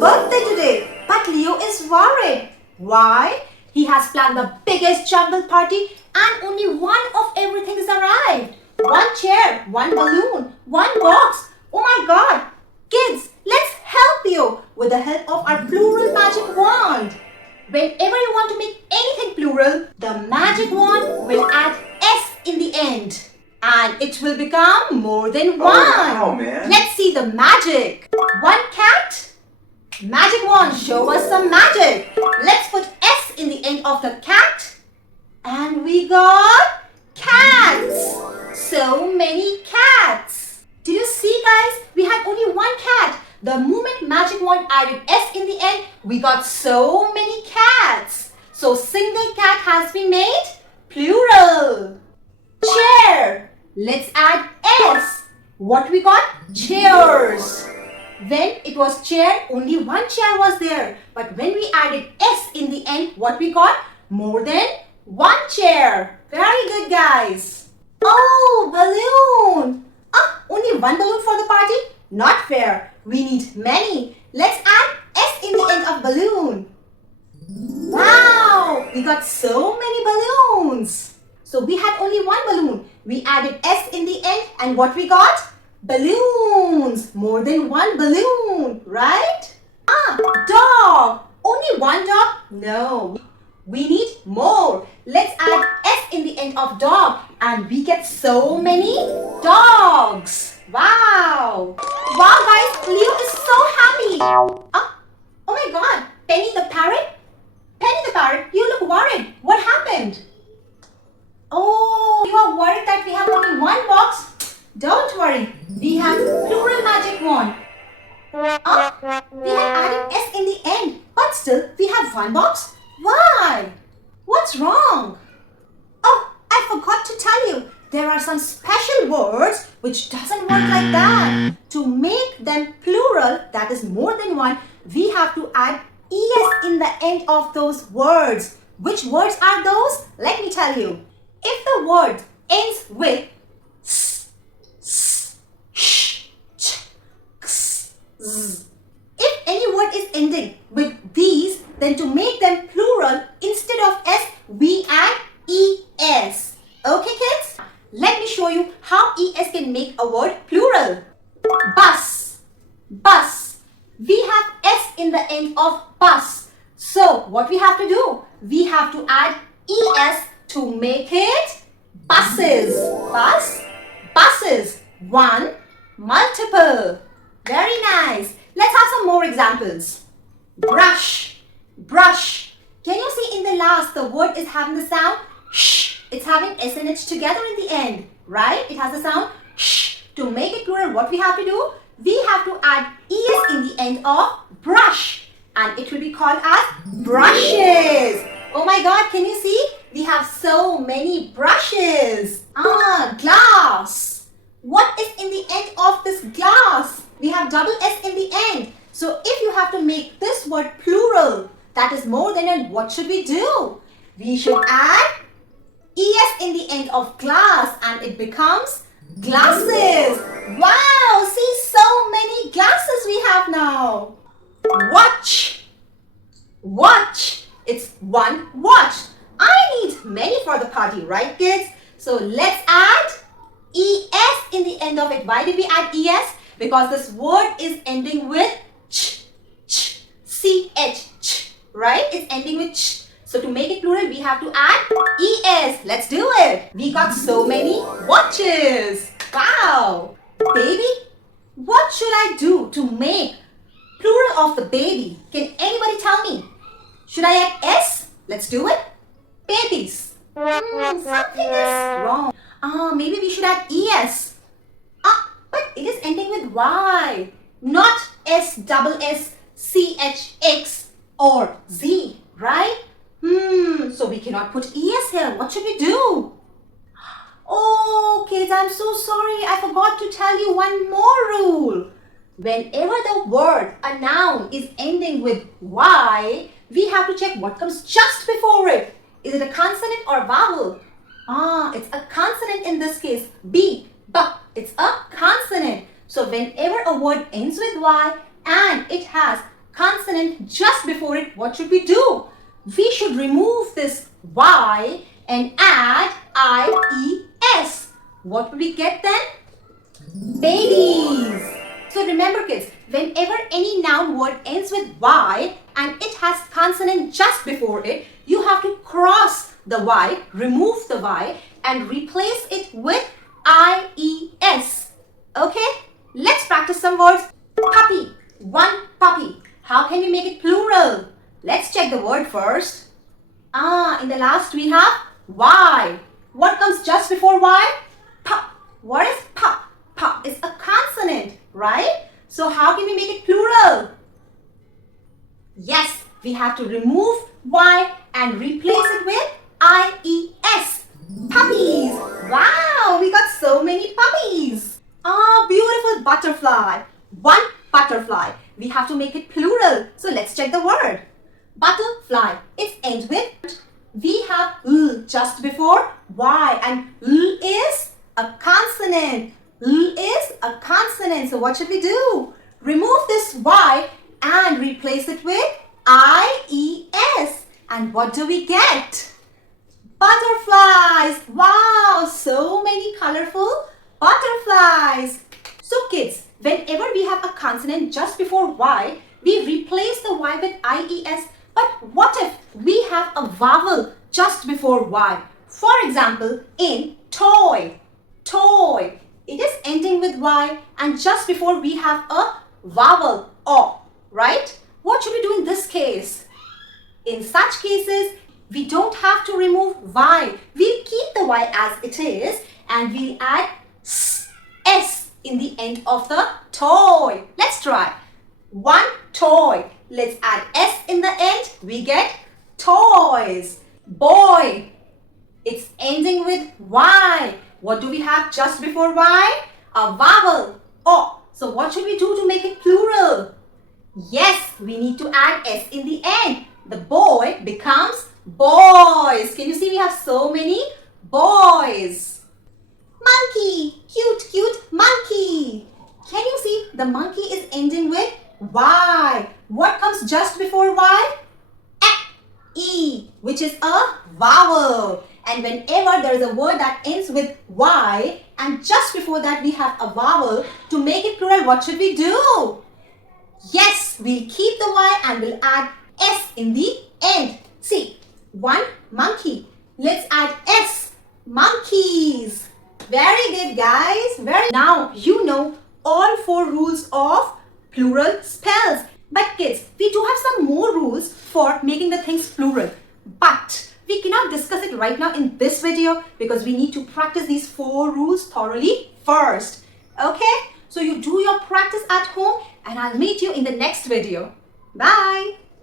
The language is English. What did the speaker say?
birthday today, but Leo is worried. Why? He has planned the biggest jungle party and only one of everything is arrived. One chair, one balloon, one box. Oh my God! Kids, let's help you with the help of our plural magic wand. Whenever you want to make anything plural, the magic wand will add S in the end. And it will become more than one. Wow, man. Let's see the magic. One cat. Magic wand, show us some magic. Let's put S in the end of the cat. And we got cats. So many cats. Did you see, guys? We had only one cat. The moment magic wand added S in the end, we got so many cats. So single cat has been made plural. Chair. Let's add S. What we got? Chairs. When it was chair, only one chair was there. But when we added S in the end, what we got? More than one chair. Very good, guys. Oh, balloon. Only one balloon for the party? Not fair. We need many. Let's add S in the end of balloon. Wow, we got so many balloons. So we had only one balloon. We added S in the end and what we got? Balloons. More than one balloon, right? Dog. Only one dog? No. We need more. Let's add S in the end of dog and we get so many dogs. Wow. Wow, guys. Leo is so happy. Oh my God. Penny the parrot? Penny the parrot, you look worried. What happened? Oh, you are worried that we have only one box? Don't worry. We have plural magic wand. We have added S in the end, but still we have one box. Why? What's wrong? Oh, I forgot to tell you. There are some special words which doesn't work like that. To make them plural, that is more than one, we have to add ES in the end of those words. Which words are those? Let me tell you. If the word ends with s, s, sh, ch, x, z. If any word is ending with these, then to make them plural, instead of S, we add ES. Okay, kids? Let me show you how ES can make a word plural. Bus. Bus. We have S in the end of bus. So, what we have to do? We have to add ES to make it buses. Bus, buses. One, multiple. Very nice. Let's have some more examples. Brush, brush. Can you see in the last the word is having the sound sh? It's having S and H together in the end, right? It has the sound sh. To make it plural, what we have to do? We have to add ES in the end of brush. And it will be called as brushes. Oh my God, can you see? We have so many brushes. Glass. What is in the end of this glass? We have double S in the end. So if you have to make this word plural, that is more than one, what should we do? We should add ES in the end of glass and it becomes glasses. Wow, see so many glasses we have now. Watch. Watch. It's one watch. I need many for the party, right, kids? So let's add ES in the end of it. Why did we add ES? Because this word is ending with ch, ch, ch, ch, right? It's ending with ch. So to make it plural, we have to add ES. Let's do it. We got so many watches. Wow. Baby, what should I do to make plural of the baby? Can anybody tell me? Should I add S? Let's do it. Babies. Something is wrong. Maybe we should add ES. But it is ending with Y. Not S, double S, CH, X or Z, right? So we cannot put ES here. What should we do? Oh, kids, I'm so sorry. I forgot to tell you one more rule. Whenever the word, a noun, is ending with Y, we have to check what comes just before it. Is it a consonant or vowel? It's a consonant in this case. B, it's a consonant. So whenever a word ends with Y and it has consonant just before it, what should we do? We should remove this Y and add IES. What will we get then? Babies. So remember kids, whenever any noun word ends with Y and it has consonant just before it, you have to cross the Y, remove the Y and replace it with IES. Okay? Let's practice some words. Puppy. One puppy. How can we make it plural? Let's check the word first. In the last we have Y. What comes just before Y? Pup. What is pup? Pup is a consonant, right? So how can we make it plural? Yes, we have to remove Y and replace it with IES. Puppies. Wow, we got so many puppies. Beautiful butterfly. One butterfly. We have to make it plural. So let's check the word. Butterfly. It ends with, we have L just before Y and L is a consonant. L is a consonant. So what should we do? Remove this Y and replace it with IES. And what do we get? Butterflies. Wow, so many colorful butterflies. So kids, whenever we have a consonant just before Y, we replace the Y with IES. But what if we have a vowel just before Y? For example, in toy. Toy. It is ending with Y and just before we have a vowel O, right? What should we do in this case? In such cases, we don't have to remove Y. We'll keep the Y as it is and we'll add S in the end of the toy. Let's try. One toy. Let's add S in the end. We get toys. Boy. It's ending with Y. What do we have just before Y? A vowel. O. So what should we do to make it plural? Yes, we need to add S in the end. The boy becomes boys. Can you see we have so many boys? Monkey. Cute, cute monkey. Can you see the monkey is ending with Y? What comes just before Y? E, which is a vowel. And whenever there is a word that ends with Y and just before that we have a vowel, to make it plural, what should we do? Yes, we'll keep the Y and we'll add S in the end. See, one monkey. Let's add S. Monkeys. Very good, guys. Now you know all 4 rules of plural spells. But kids, we do have some more rules for making the things plural. But we cannot discuss it right now in this video because we need to practice these 4 rules thoroughly first. Okay? So you do your practice at home and I'll meet you in the next video. Bye.